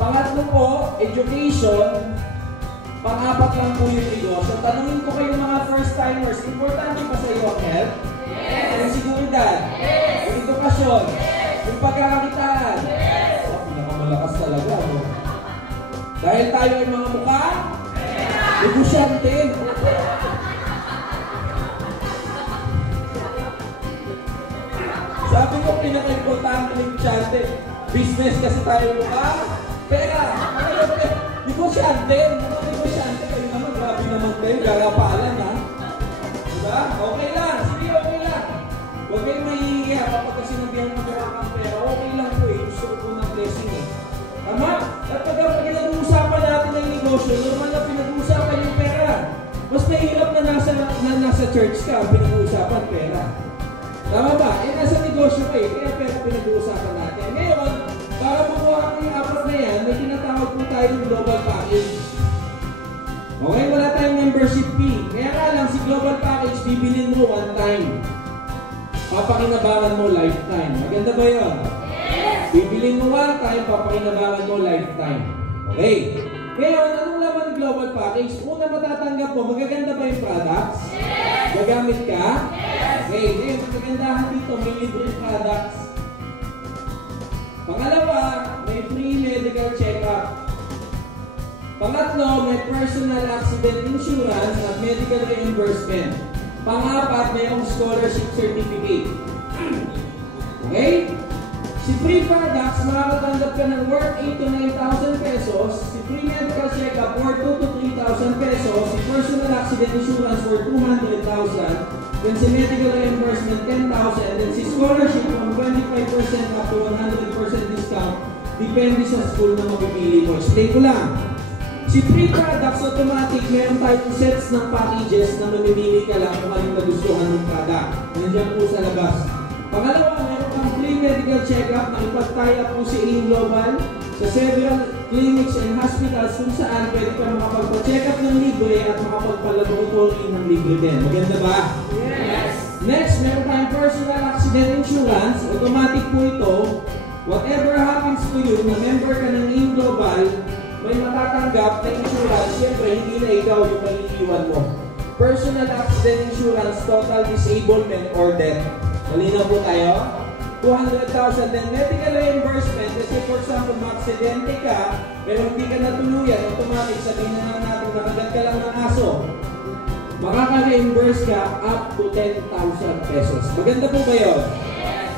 Pangatlo po, education. Pang-apat lang po yung negosyo. Tanungin ko kayo mga first-timers, importante pa sa iyo ang health? Yes! Yung seguridad? Yes! Yung edukasyon? Yes! Yung pagkakakitaan? Yes! So, pinakamalakas talaga. No? Dahil tayo ay mga mukha? Yes! Negosyante. Sabi ko, pinaka-importante negosyante. Business kasi tayo mukha? Pera! Negosyante! Negosyante kayo naman. Grabe naman kayo. Gagapalan ha. Diba? Okay lang. Sige, okay lang. Huwag kayong mahihiya kapag kasi nabihan magawa kang pera. Okay lang po eh. Gusto ko ng blessing eh. Tama? At pag pinag-uusapan natin ng negosyo, normal na pinag-uusapan yung pera. Mas mahirap na nasa church ka, pinag-uusapan pera. Tama ba? Eh, nasa negosyo ka eh. Kaya pera pinag-uusapan natin. Ngayon, para makuha ko yung apat na yan, may tinatawag po tayo ng global package. Okay, wala tayong membership fee. Kaya nga lang, si global package, bibilin mo one time. Papakinabangan mo lifetime. Maganda ba yun? Yes! Bibilin mo one time, papakinabangan mo lifetime. Okay. Ngayon, anong laman ng global package? Una matatanggap mo, magaganda ba yung products? Yes! Gagamit ka? Yes! Okay, ngayon, magagandahan dito, may libreng products. Pangalawa, may free medical check-up. Pangatlo, may personal accident insurance at medical reimbursement. Pangapat, mayroong scholarship certificate. Okay? Si free products, makakatanggap ka ng worth 8 to 9,000 pesos. Si free medical check-up, worth 2 to 3,000 pesos. Si personal accident insurance, worth 200,000. Then si medical reimbursement, 10,000. Then si scholarship, from 25% up to 100% discount. Depende sa school na mapipili mo. Explain ko lang. Si free products, automatic, meron tayong sets ng packages na mamimili ka lang kung anong nagustuhan ng product. Nandiyan po sa labas. Pangalawa, meron kang free medical check-up na ipag-tie up po si AIM Global sa several clinics and hospitals kung saan pwede ka makapagpa-check up ng libre at makapagpa-laboratory ng libre din. Maganda ba? Yes! Next, meron tayong personal accident insurance. Automatic po ito. Whatever happens to you, na member ka ng AIM Global, may matatanggap na insurance. Siyempre, hindi na ikaw yung maiiwan mo. Personal accident insurance, total disablement or death. Malinaw po tayo? 200,000. Then medical reimbursement, kasi for example, ma-aksidente ka, pero hindi ka natuluyan, automatic, sabihin na lang natin, nakagat ka lang ng aso. Makaka-reimburse ka up to 10,000 pesos. Maganda po ba yun? Yes!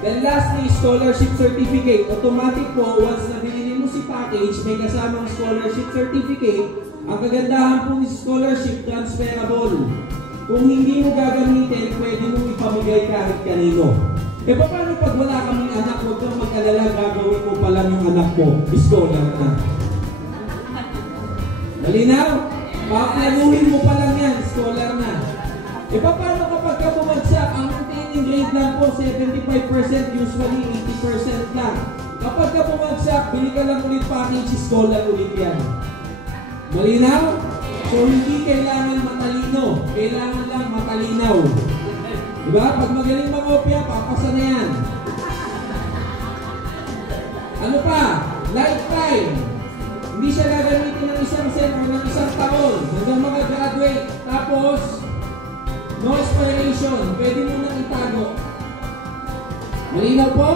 Then lastly, scholarship certificate. Automatic po, once na binili mo si package, may kasamang scholarship certificate. Ang kagandahan po ni scholarship, transferable. Kung hindi mo gagamitin, pwede mo ipamigay kahit kanino. E paano pag wala kaming anak, huwag kang mag-alala, gagawin mo pa lang yung anak mo, scholar na. Malinaw? Paplanuhin mo pa lang yan, scholar na. E paano kapag ka bumagsak, ang maintaining grade lang po, 75%, usually 80% lang. Kapag ka bumagsak, bili ka lang ulit package, scholar ulit yan. Malinaw? So, hindi kailangan matalino. Kailangan lang matalinaw. Diba? Pag magaling mag-opya, papasa na yan. Ano pa? Lifetime. Hindi siya gagamitin ng isang sen o ng isang taon. Hanggang makagraduate. Tapos, no expiration. Pwede mo nang itago. Malinaw po?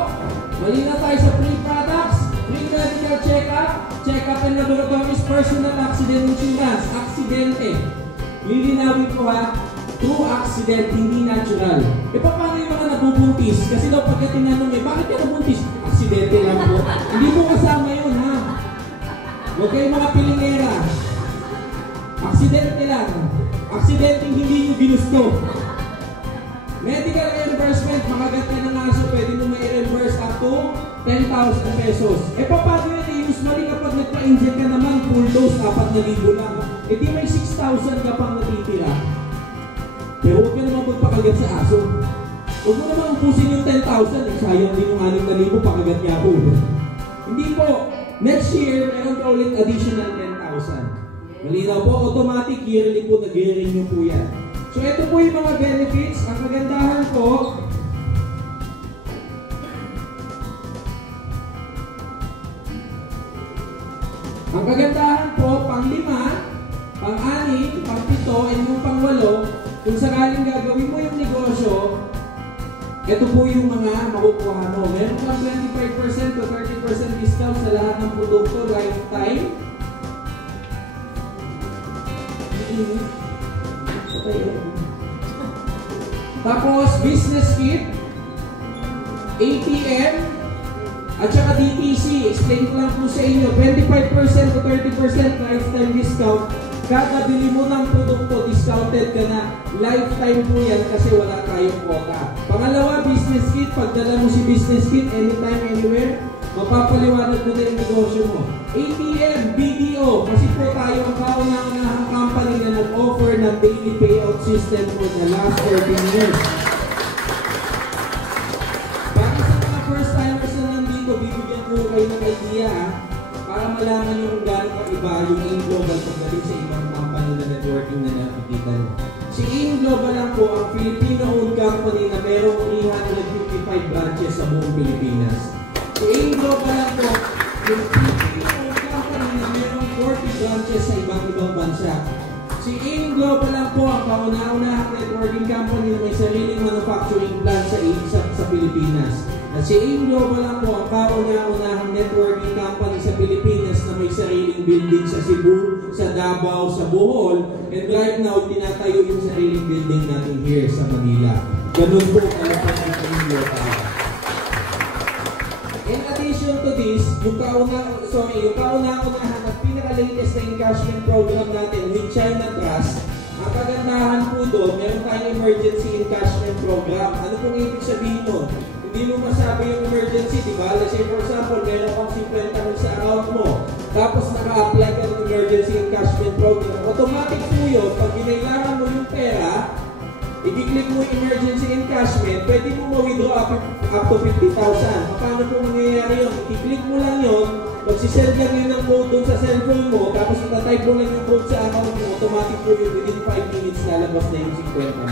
Malinaw tayo sa free products, free medical check-up, check-up and laboratories, personal accident insurance, aksidente. Lilinawin ko ha, true accident, hindi natural. E paano yung mga nabubuntis? Kasi daw pagka tinanong bakit ka nabuntis? Aksidente lang po. Hindi mo kasama yun ha. Huwag kayong mga pilingera. Aksidente lang. Aksidente hindi nyo ginusto. Medical reimbursement, makagat ka ng aso, pwede mo may reimburse up to 10,000 pesos. E paano yun? Usually kapag nagpa-inject ka naman, full dose, 4,000 lang. E di may 6,000 ka pang natitira. Pero huwag ka naman magpakagat sa aso. Huwag mo naman upusin yung 10,000, sayang din yung 6,000, pakagat niya po. Hindi po. Next year, meron ka ulit additional 10,000. Malinaw po, automatic yearly po, nag-renew po yan. So ito po yung mga benefits. Ang kagandahan po, Ang kagandahan po, pang-5, pang-6, pang-7, and yung pang-8, kung sakaling gagawin mo yung negosyo, ito po yung mga makukuha mo. Meron kang 25% to 30% discount sa lahat ng produkto, lifetime. Tapos, business kit, ATM, at saka DTC. Explain ko lang po sa inyo, 25% to 30% lifetime discount. Kada bili mo ng produkto, discounted ka na. Lifetime po yan kasi wala tayong quota. Pangalawa, business kit. Pagdala mo si business kit, anytime, anywhere, mapapaliwanag mo na yung negosyo mo. ATM, BDO, kasi po tayo ang kauna-unahang company na nag-offer ng daily payout system for the last 13 years. Para sa mga first timers na nandito, bibigyan ko kayo ng idea para malaman nyo kung gano'ng kaiba yung AIM Global pagdating sa ibang company na networking na nakikita nyo. Si AIM Global lang po ang Filipino-owned company na merong 355 branches sa buong Pilipinas. Si AIM Global lang po yung Filipino-owned company na merong 40 branches sa ibang bansa. Si AIM Global lang po ang kauna-unahang networking company na may sariling manufacturing plant sa Pilipinas. At si AIM Global lang po ang kauna-unahang networking company sa Pilipinas na may sariling building sa Cebu, sa Davao, sa Bohol, and right now, tinatayo yung sariling building natin here sa Manila. Ganun po kalapang ang AIM Global. In addition to this, yung kauna-unahan at pinaka-latest na encashment program natin with China Trust, ang kagandahan po doon, meron tayong emergency encashment program. Ano pong ibig sabihin nun? Hindi mo masabi yung emergency, di ba? Let's say for example, meron kang 50 sa account mo, tapos naka-apply ka ng emergency encashment program. Automatic po yun, pag ginailangan mo yung pera, i-click mo yung emergency encashment, pwede mo ma-withdraw up to 50,000. Paano po mangyayari yun? I-click mo lang yun, magsisend lang yun ng code dun sa cellphone mo, tapos itatype mo lang yung code sa account mo, automatic po yun, within 5 minutes lalabas na yung 50 mo.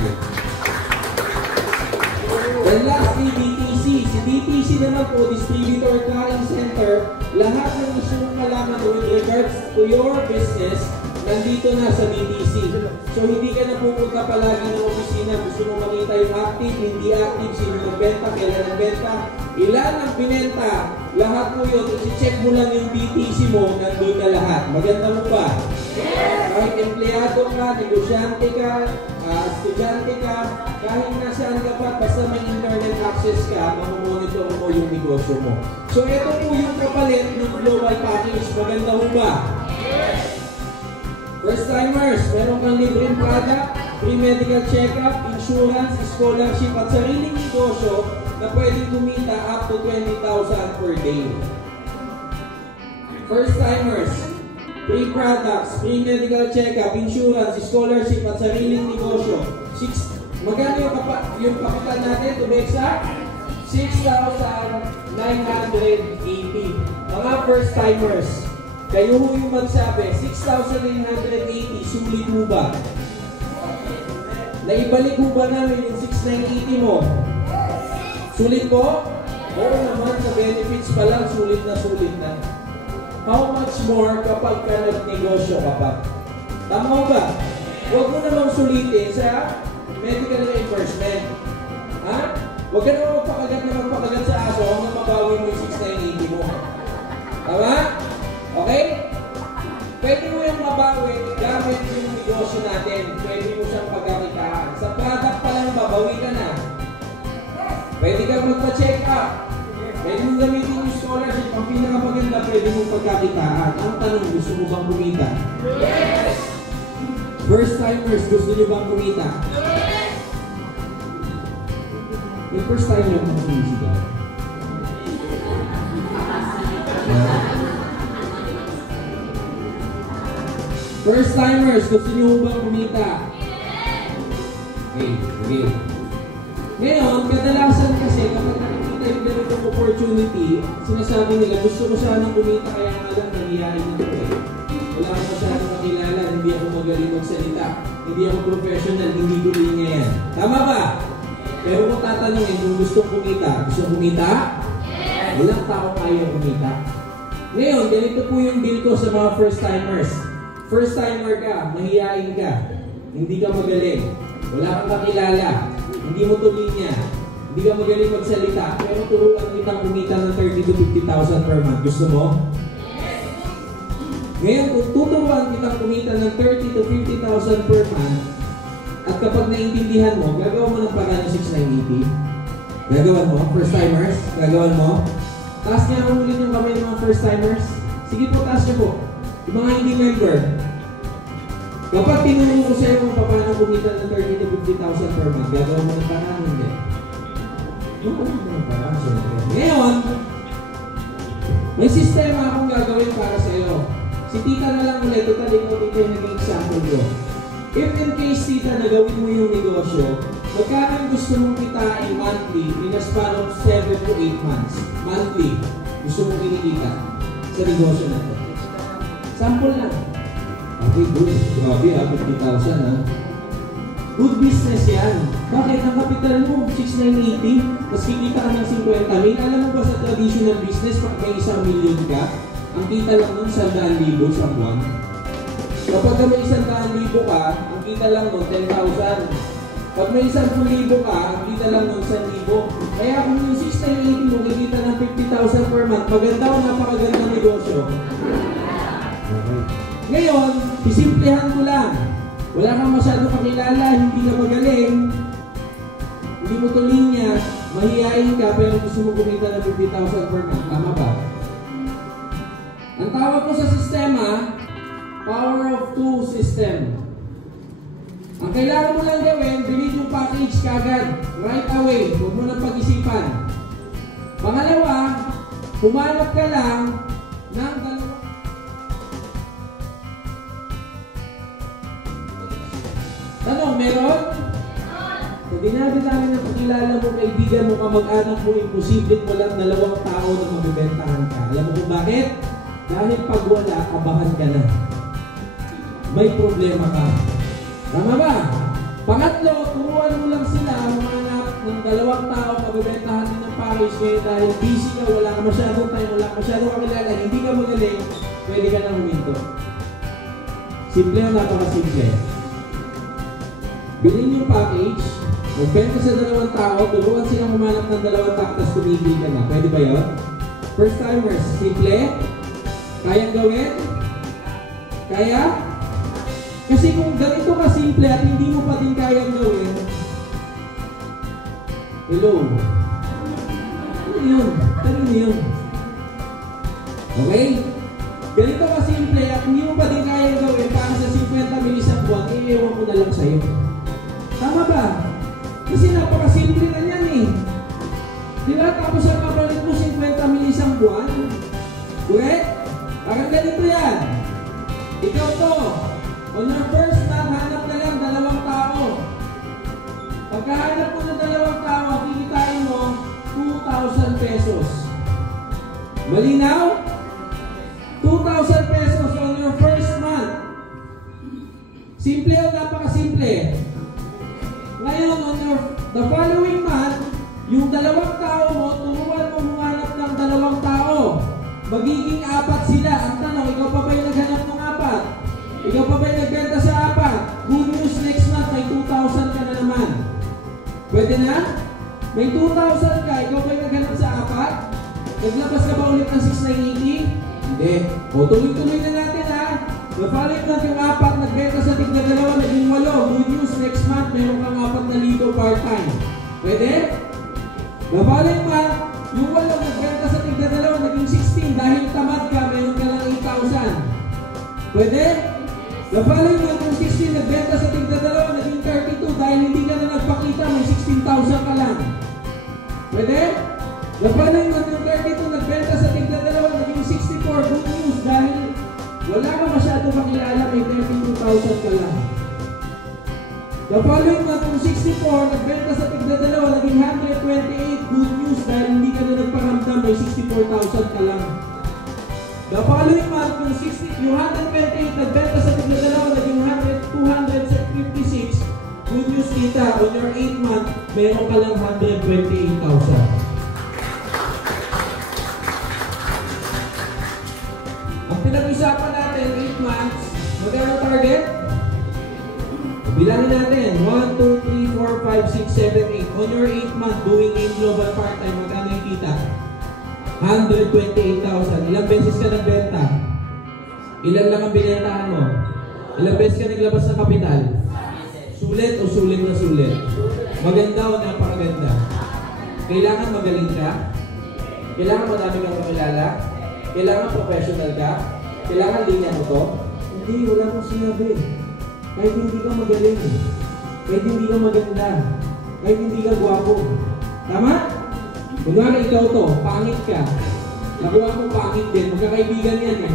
Then lastly, DTC. Si DTC naman po, Distributor Clearing Center, lahat ng gusto mong malaman with regards to your business, nandito na sa DTC. So hindi ka na pupunta palagi ng opisina, gusto mo makita yung active, hindi active, sino nagbenta, kailan nagbenta, ilan ang binenta, lahat mo yun, i-check mo lang yung DTC mo, nandun na lahat. Maganda mo ba? Kahit empleyado ka, negosyante ka, estudyante ka, kahit nasaan ka pa, basta may internet access ka, mamomonitor mo yung negosyo mo. So ito po yung kapalit ng global package. Maganda mo ba? First timers, meron kang libreng product, free medical check-up, insurance, scholarship at sariling negosyo na pwedeng kumita up to 20,000 per day. First timers, free products, free medical check-up, insurance, scholarship at sariling negosyo. Magkano yung kapital natin? To be exact, 6,980. Mga first timers, kayo ho yung magsabi, 6,980, sulit mo ba? Naibalik mo ba namin yung 6,980 mo? Sulit po? Oo naman, sa benefits pa lang, sulit na. How much more kapag ka nagnegosyo ka pa? Tama ba? Huwag mo namang sulitin sa medical reimbursement. Ha? Huwag ka naman magpakagat sa aso hanggang mabawi mo yung 6,980 mo. Tama? Okay? Pwede mo yung mabawi gamit yung negosyo natin. Pwede mo siyang pagkakitaan. Sa product pa lang, babawi ka na. Pwede kang magpa-check up. Pwede mong gamitin yung scholarship. Ang pinakamaganda, pwede mong pagkakitaan. Ang tanong, gusto mo bang kumita? Yes! First timers, gusto nyo bang kumita? Yes! Yung first time yung mag-kumisigaw. First timers, gusto nyo bang kumita? Okay. Ngayon, kadalasan kasi kapag nakikita yung ganitong opportunity, sinasabi nila, gusto ko sanang kumita kaya nga lang nangyayari na ito. Wala ko masyadong makilala, hindi ako magaling magsalita, hindi ako professional, hindi ko linya yan. Tama ba? Pero kung tatanungin kung gusto kumita, gusto kumita? Walang tao kaya kumita. Ngayon, ganito po yung bill ko sa mga first-timers. First-timer ka, mahihain ka, hindi ka magaling, wala kang kakilala, hindi mo tulinya, hindi ka magaling magsalita, pero turuan kitang kumita ng 30 to 50,000 per month. Gusto mo? Ngayon, kung tuturuan kitang kumita ng 30 to 50,000 per month, at kapag naintindihan mo, gagawa mo ng paraan ng 6980. Gagawan mo? First-timers? Gagawan mo? Taas niya ang ulit yung kamay ng mga first-timers. Sige po, taas niyo po. Yung mga hindi member. Kapag tinuro ko sa'yo kung paano kumita ng 30 to 50,000 per month, gagawa mo ng paraan, hindi. Ngayon, may sistema akong gagawin para sa'yo. Si tita na lang ulit, total ikaw dito yung naging example ko. If in case, tita, na gawin mo yung negosyo, magkano yung gusto mong kitain monthly in a span of 7 to 8 months? Monthly, gusto mong kinikita sa negosyo na ito. Sample lang. Okay, good. Grabe 50,000 ha. Good business yan. Bakit? Ang kapital mo, 6,980, tapos kikita ka ng 50,000. Alam mo ba sa traditional business, pag may 1 million ka, ang kita lang nun 100,000 sa buwan. Kapag may 100,000 ka, ang kita lang nun 10,000. Pag may 10,000 ka, ang kita lang nun 1,000. Kaya kung yung 6,980 mo, kikita ng 50,000 per month, maganda o napakagandang negosyo. Okay. Ngayon, isimplihan ko lang. Wala kang masyadong kakilala, hindi ka magaling, hindi mo tulinya, mahihain ka, pero gusto mo kumita ng 50,000 per month. Tama ba? Ang tawag ko sa sistema, Power of Two system. Ang kailangan mo lang gawin, bilhin yung package kagad, right away, huwag mo nang pag-isipan. Pangalawa, humanap ka lang ng dalawang. Tanong, meron? Sa dinami-dami ng pakilala mo, kaibigan mo, kamag-anak mo, imposible mo lang 2 tao na mabibentahan ka. Alam mo kung bakit? Dahil pag wala, kabahan ka na. May problema ka. Tama ba? Pangatlo, turuan mo lang sila humanap ng 2 tao mabibentahan din ng package ngayon dahil busy ka, wala ka masyadong time, wala ka masyadong kakilala, hindi ka magaling, pwede ka na huminto. Simple o napakasimple. Bilhin yung package, magbenta sa 2 tao, turuan silang humanap ng 2 tao, tapos tumigil ka na. Pwede ba yun? First timers, simple? Kayang gawin? Kaya? Kasi kung ganito ka simple at hindi mo pa din kayang gawin, hello? Ano yun? Ano yun? Okay? Ganito ka simple at hindi mo pa din kayang gawin para sa 50 mil isang buwan, iiwan ko na lang sa'yo. Tama ba? Kasi napakasimple na yan eh. Diba? Tapos ang kapalit mo 50 mil isang buwan? Correct? Parang ganito yan. Ikaw to. On your first month, hanap ka lang 2 tao. Pagkahanap mo ng 2 tao, kikitain mo 2,000 pesos. Malinaw? 2,000 pesos on your first month. Simple o napakasimple? Ngayon, on the following month, yung 2 tao mo, turuan mo humanap ng 2 tao. Magiging 4 sila. Ang tanong, ikaw pa ba yung naghanap ng 4? Ikaw pa ba yung nagbenta sa 4? Good news, next month, may 2,000 ka na naman. Pwede na? May 2,000 ka, ikaw pa yung naghanap sa 4? Naglabas ka ba ulit ng 6,980? Hindi. O, tuloy-tuloy na natin ha. The following month, yung 4, nagbenta sa tigla 2, naging 8. Good news, next month, meron kang 4,000 part-time. Pwede? The following month, yung 8, nagbenta sa tigla 2, naging 16. Dahil tamad ka, meron ka lang 8,000. Pwede? The following month, yung 16, nagbenta sa tigla 2, naging 32. Dahil hindi ka na nagpakita, may 16,000 ka lang. Pwede? The following month, yung 32, nagbenta sa tigla 2, naging 64. Good news, dahil wala ka masyadong makilala, may 32,000 ka lang. The following month, yung 64, nagbenta sa tigla 2, naging 128. Good news, dahil hindi ka na nagparamdam, may 64,000 ka lang. The following month, yung 128, nagbenta sa tigla 2, naging 256. Good news kita, on your 8th month, meron ka lang 128,000. pinag-usapan natin, 8 months, magkano target? Bilangin natin, 1, 2, 3, 4, 5, 6, 7, 8. On your 8th month doing AIM Global part-time, magkano yung kita? 128,000. Ilang beses ka nagbenta? Ilan lang ang binentahan mo? Ilang beses ka naglabas ng kapital? Sulit o sulit na sulit? Maganda o napakaganda? Kailangan magaling ka? Kailangan madami kang kakilala? Kailangan professional ka? Kailangan linya mo to? Hindi, wala akong sinabi. Kahit hindi ka magaling, kahit hindi ka maganda, kahit hindi ka gwapo. Tama? Kunwari ikaw to, pangit ka. Nakuha mo pangit din, magkakaibigan yan eh.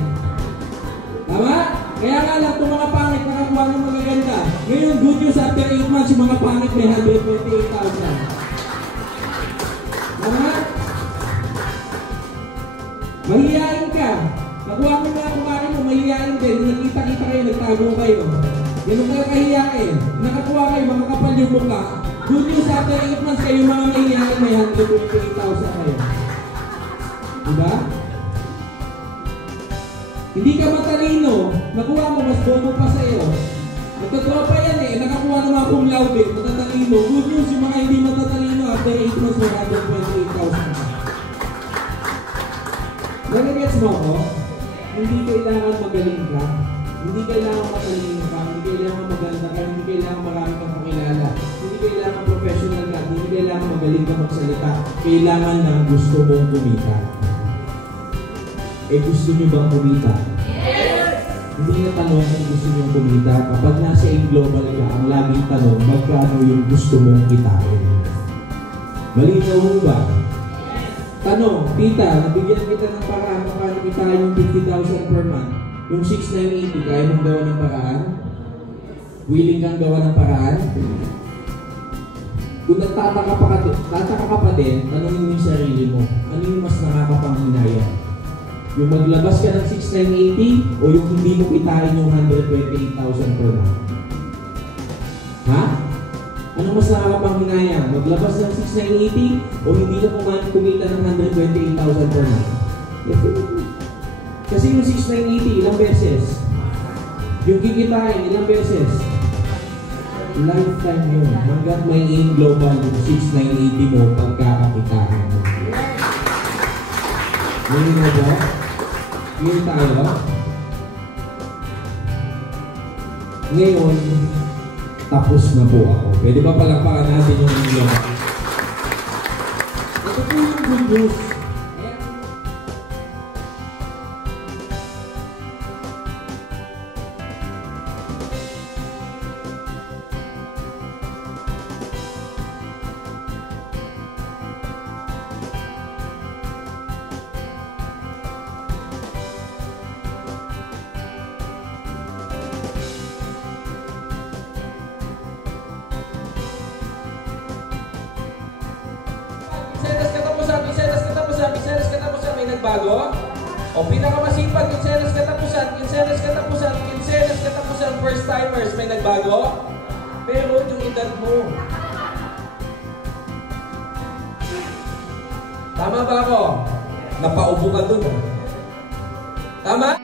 Tama? Kaya nga lang, itong mga pangit nakakuha ng magaganda. Ngayon, good news, after 8 months, yung mga pangit may 128,000. Tama? Mahihain ka. Nakuha mo mga kumain mo, mahihain din. Nakita-kita kayo, nagtago kayo. Yan ang kahihain. Nakakuha kayo, mga kapal yung mukha. Good news, after 8 months kayo mga mahihain, may 128,000 kayo. Diba? Hindi ka matalino. Nakuha mo, mas bobo pa sa'yo. Nagtatropa yan eh. Nakakuha ng mga cum laude, matatalino. Good news, yung mga hindi matatalino, after 8 months, may 128,000 ka. Nagagets mo ako? Hindi kailangan magaling ka. Hindi kailangan matalino ka. Hindi kailangan maganda ka. Hindi kailangan marami kang kakilala. Hindi kailangan professional ka. Hindi kailangan magaling ka magsalita. Kailangan lang gusto mong kumita. Eh gusto nyo bang kumita? Yes! Hindi na tanong kung gusto nyo kumita. Kapag nasa AIM Global ka, ang laging tanong, magkano yung gusto mong kitain? Malinaw mo ba? Tanong, tita, nabigyan kita ng paraan para kita yung 50,000 per month. Yung 6,980, kaya mong gawa ng paraan? Willing kang gawa ng paraan? Kung nagtataka ka pa din, tanongin mo yung sarili mo. Ano yung mas nakakapanghinayang? Yung maglabas ka ng 6,980 o yung hindi mo kitain yung 128,000 per month? Ha? Ano mas nakakapanghinayang? Maglabas ng 6,980 o hindi ka kumita ng 128,000 per month? Kasi yung 6,980, ilang beses? Yung kikitain, ilang beses? Lifetime yun. Hanggang may AIM Global yung 6,980 mo pagkakakitaan mo. Ngayon na ba? Ngayon tayo? Ngayon, tapos na po ako. Pwede ba palakpakan natin yung AIM Global? Ito po yung good news. May nagbago? O pinakamasipag, kinsenas katapusan, first timers, may nagbago? Pero yung edad mo. Tama ba ako? Napaubo ka dun. Tama?